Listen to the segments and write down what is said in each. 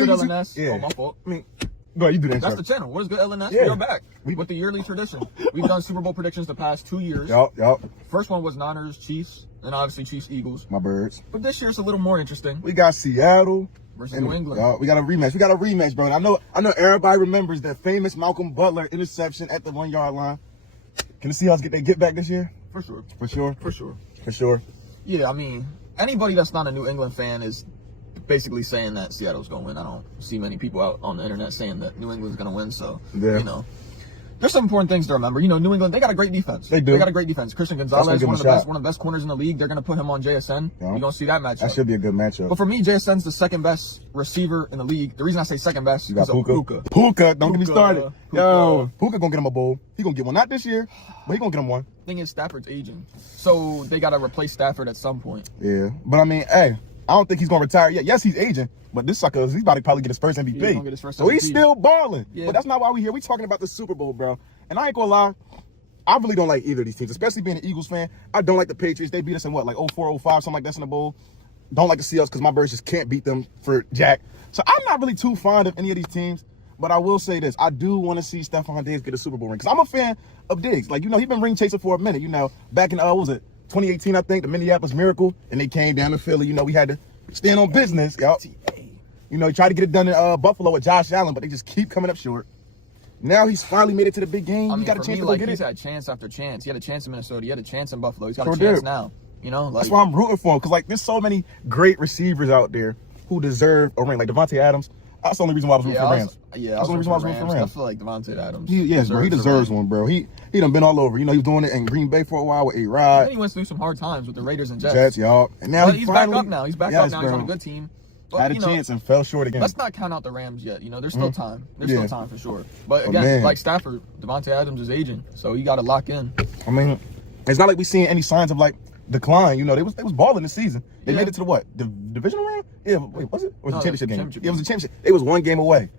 What's good, see? LNS? Yeah. Oh, my fault. I mean, go ahead, you do that. That's the channel. What is good, LNS? Yeah. We're back with the yearly tradition. We've done Super Bowl predictions the past 2 years. Yup. First one was Niners, Chiefs, and obviously Chiefs, Eagles. My birds. But this year's a little more interesting. We got Seattle versus New England. We got a rematch. Bro. And I know everybody remembers that famous Malcolm Butler interception at the 1 yard line. Can the Seahawks get back this year? For sure. For sure. Yeah, I mean, anybody that's not a New England fan is basically saying that Seattle's going to win. I don't see many people out on the internet saying that New England's going to win. So, yeah. You know, there's some important things to remember. You know, New England, they got a great defense. They do. They got a great defense. Christian Gonzalez, one of the best corners in the league. They're going to put him on JSN. Yeah. You're going to see that matchup. That should be a good matchup. But for me, JSN's the second best receiver in the league. The reason I say second best is Puka. Don't get me started. Yo, Puka going to get him a bowl. He going to get one. Not this year, but he going to get him one. Thing is, Stafford's aging. So they got to replace Stafford at some point. Yeah. But I mean, hey, I don't think he's going to retire yet. Yes, he's aging. But this sucker, he's about to probably get his first MVP. He's gonna get his first so MVP. he's still balling. Yeah. But that's not why we're here. We're talking about the Super Bowl, bro. And I ain't gonna lie, I really don't like either of these teams, especially being an Eagles fan. I don't like the Patriots. They beat us in what, like 04, 05, something like that in the bowl. Don't like the Seahawks because my birds just can't beat them for jack. So I'm not really too fond of any of these teams. But I will say this. I do want to see Stephon Diggs get a Super Bowl ring because I'm a fan of Diggs. Like, you know, he's been ring chaser for a minute. You know, back in, what was it, 2018, I think, the Minneapolis Miracle. And they came down to Philly. You know, we had to stand on business. Yep. You know, he tried to get it done in Buffalo with Josh Allen, but they just keep coming up short. Now he's finally made it to the big game. I mean, he got a chance to go get he's it. had chance after chance. He had a chance in Minnesota. He had a chance in Buffalo. He's got a chance now. You know, that's why I'm rooting for him because, like, there's so many great receivers out there who deserve a ring. Like Devontae Adams. That's the only reason why I was rooting for Rams. That's the only reason why I was rooting for Rams. I feel like Devontae Adams. He deserves one, bro. He done been all over. You know, he was doing it in Green Bay for a while with A-Rod. He went through some hard times with the Raiders and Jets. Y'all. And now he's back up now. He's back up now. He's on a good team. But, had a chance and fell short again. Let's not count out the Rams yet. You know, there's still time. There's still time for sure. But again, like Stafford, Devontae Adams is aging, so you got to lock in. I mean, it's not like we seeing any signs of like decline. You know, they was balling this season. They made it to the what? The divisional round? Yeah. Wait, was it? Or was it the championship game? Yeah, it was a championship. It was one game away.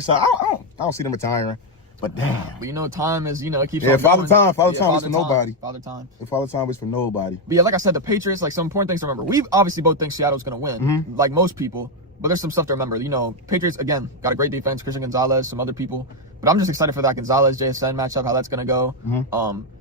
So I don't see them retiring. But damn. But you know, time is, it keeps on going. Father time is for nobody. Father time. Father time is for nobody. But yeah, like I said, the Patriots, like some important things to remember. We obviously both think Seattle's going to win, like most people. But there's some stuff to remember. You know, Patriots, again, got a great defense. Christian Gonzalez, some other people. But I'm just excited for that Gonzalez-JSN matchup, how that's going to go.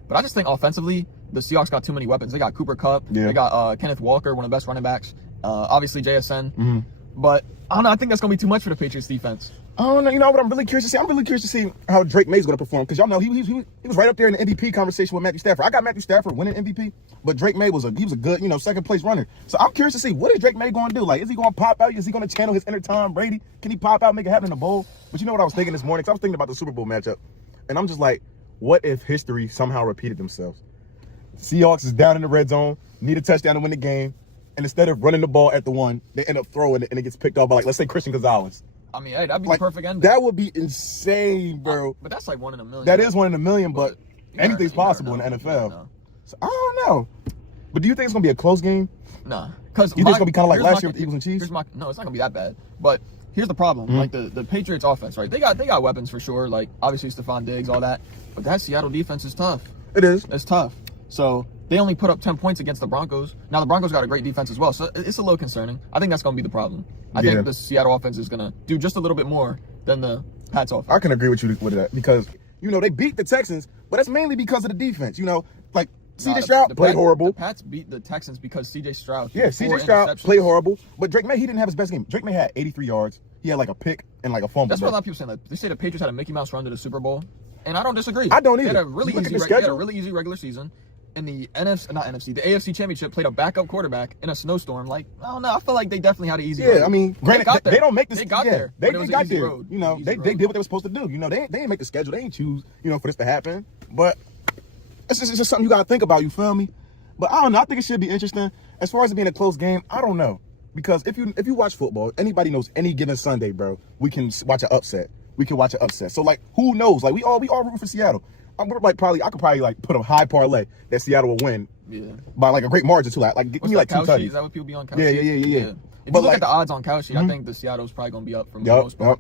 But I just think offensively, the Seahawks got too many weapons. They got Cooper Kupp. Yeah. They got Kenneth Walker, one of the best running backs. Obviously, JSN. But I don't know. I think that's going to be too much for the Patriots defense. Oh no, you know what I'm really curious to see? I'm really curious to see how Drake May's going to perform because y'all know he was right up there in the MVP conversation with Matthew Stafford. I got Matthew Stafford winning MVP, but Drake May was a good, second place runner. So I'm curious to see what is Drake May going to do? Like, is he going to pop out? Is he going to channel his inner Tom Brady? Can he pop out and make it happen in the bowl? But you know what I was thinking this morning? 'Cause I was thinking about the Super Bowl matchup, and I'm just like, what if history somehow repeated themselves? Seahawks is down in the red zone, need a touchdown to win the game, and instead of running the ball at the one, they end up throwing it and it gets picked off by, like, let's say Christian Gonzalez. I mean, hey, that'd be the perfect ending. That would be insane, bro. But that's like 1 in a million. That is 1 in a million, but anything's possible in the NFL. So I don't know. But do you think it's gonna be a close game? Nah, because you think it's gonna be kind of like last year with the Eagles and Chiefs? No, it's not gonna be that bad. But here's the problem: like the Patriots' offense, right? They got weapons for sure. Like obviously Stephon Diggs, all that. But that Seattle defense is tough. It is. It's tough. So they only put up 10 points against the Broncos. Now the Broncos got a great defense as well, so it's a little concerning. I think that's gonna be the problem. I think the Seattle offense is gonna do just a little bit more than the Pats offense. I can agree with you with that because they beat the Texans, but that's mainly because of the defense. Like C.J. Stroud played horrible. The Pats beat the Texans because C.J. Stroud. Yeah, C.J. Stroud played horrible, but Drake May, he didn't have his best game. Drake May had 83 yards. He had like a pick and like a fumble. That's what a lot of people say. Like, they say the Patriots had a Mickey Mouse run to the Super Bowl, and I don't disagree. I don't either. They had a really easy regular season. In the the AFC Championship, played a backup quarterback in a snowstorm. Like, I don't know. I feel like they definitely had an easy road. I mean, granted, they don't make this. They got there. They got there. Road. They did what they were supposed to do. They didn't make the schedule. They didn't choose, for this to happen. But it's just something you got to think about. You feel me? But I don't know. I think it should be interesting. As far as it being a close game, I don't know. Because if you watch football, anybody knows any given Sunday, bro, we can watch an upset. So, like, who knows? Like, we all root for Seattle. I could probably put a high parlay that Seattle will win by like a great margin too. Like give me like 2 tutties. Is that what people be on Couch? Yeah. If you look at the odds on Couch, I think the Seattle's probably gonna be up from the most part.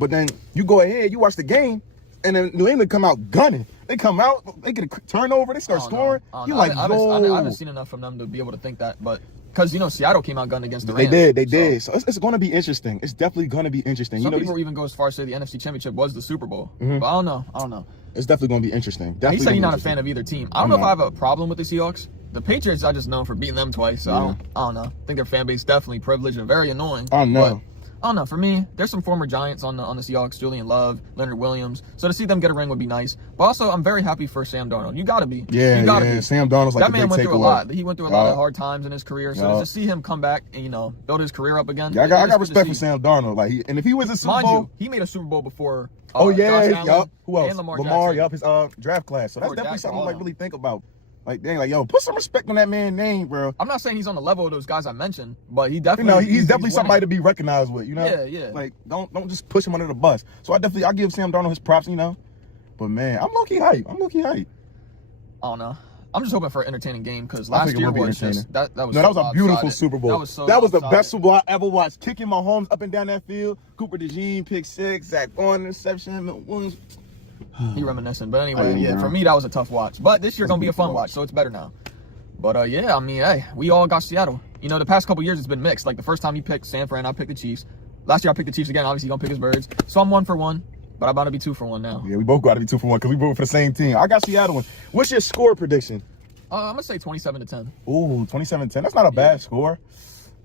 But then you go ahead, you watch the game, and then New England come out gunning. They come out, they get a turnover, they start scoring. You like, I haven't seen enough from them to be able to think that. But because Seattle came out gunning against the Rams. They did. So it's going to be interesting. It's definitely going to be interesting. Some people even go as far as say the NFC Championship was the Super Bowl. But I don't know. It's definitely going to be interesting. Definitely He said he's not a fan of either team. I don't know if I have a problem with the Seahawks. The Patriots, I just know for beating them twice. So I don't know. I think their fan base is definitely privileged and very annoying. I know. But I don't know. For me, there's some former Giants on the Seahawks, Julian Love, Leonard Williams. So to see them get a ring would be nice. But also, I'm very happy for Sam Darnold. You got to be. Yeah, you gotta be. Sam Darnold's like that man went through a lot. He went through a lot of hard times in his career. So to see him come back and build his career up again. Yeah, I got respect for Sam Darnold. Like, and if he was a Super Bowl, he made a Super Bowl before. Josh Allen, who else? And Lamar his draft class. So that's definitely something to like really think about. Like, dang, like, yo, put some respect on that man's name, bro. I'm not saying he's on the level of those guys I mentioned, but he definitely, he's definitely somebody to be recognized with, Yeah. Like, don't just push him under the bus. So I give Sam Darnold his props, But man, I'm low key hype. I don't know. I'm just hoping for an entertaining game because last year was just that was. No, that was a beautiful Super Bowl. That was the best Super Bowl I ever watched. Kicking Mahomes up and down that field. Cooper DeJean pick 6, Zach Bond interception. He reminiscing, but anyway, for me that was a tough watch. But this year gonna be a fun watch, so it's better now. But hey, we all got Seattle. The past couple years it's been mixed. Like the first time he picked San Fran, I picked the Chiefs. Last year I picked the Chiefs again. Obviously he's gonna pick his birds. So I'm 1 for 1, but I'm about to be 2 for 1 now. Yeah, we both got to be 2 for 1 because we voted for the same team. I got Seattle. What's your score prediction? I'm gonna say 27-10. Ooh, 27-10. That's not a bad score.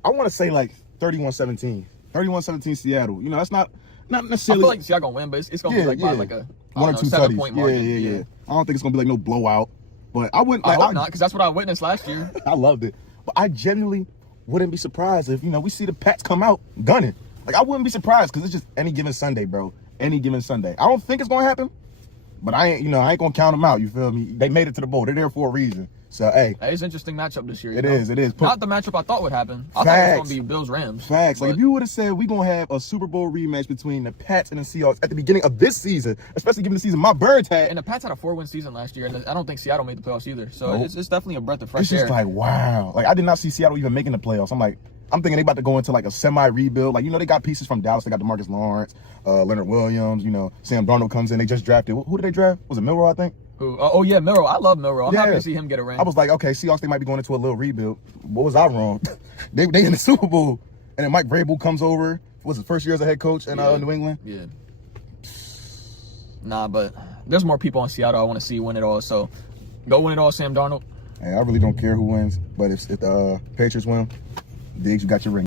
I want to say like 31-17. 31-17 Seattle. That's not necessarily. I feel like Seattle gonna win, but it's gonna be like by like a 1 or 2 7-point margin. Yeah. I don't think it's gonna be like no blowout. But I wouldn't. I hope not, because that's what I witnessed last year. I loved it. But I genuinely wouldn't be surprised if we see the Pats come out gunning. Like I wouldn't be surprised because it's just any given Sunday, bro. Any given Sunday. I don't think it's gonna happen. But I ain't gonna count them out. You feel me? They made it to the bowl. They're there for a reason. So hey, it's an interesting matchup this year. It is. Not the matchup I thought would happen. I thought it was gonna be Bills Rams. Facts. Like if you would have said we're gonna have a Super Bowl rematch between the Pats and the Seahawks at the beginning of this season, especially given the season my Birds had. And the Pats had a 4-win season last year, and I don't think Seattle made the playoffs either. So it's definitely a breath of fresh air. It's just like wow. Like I did not see Seattle even making the playoffs. I'm thinking they about to go into like a semi-rebuild. Like, they got pieces from Dallas. They got DeMarcus Lawrence, Leonard Williams, Sam Darnold comes in. They just drafted. Who did they draft? Was it Milroe, I think? Who? Oh, yeah, Milroe. I love Milroe. I'm happy to see him get a ring. I was like, okay, Seahawks, they might be going into a little rebuild. What was I wrong? they in the Super Bowl. And then Mike Vrabel comes over. Was his first year as a head coach in New England? Yeah. Nah, but there's more people in Seattle I want to see win it all. So go win it all, Sam Darnold. Hey, I really don't care who wins. But if the Patriots win, Diggs, you got your ring.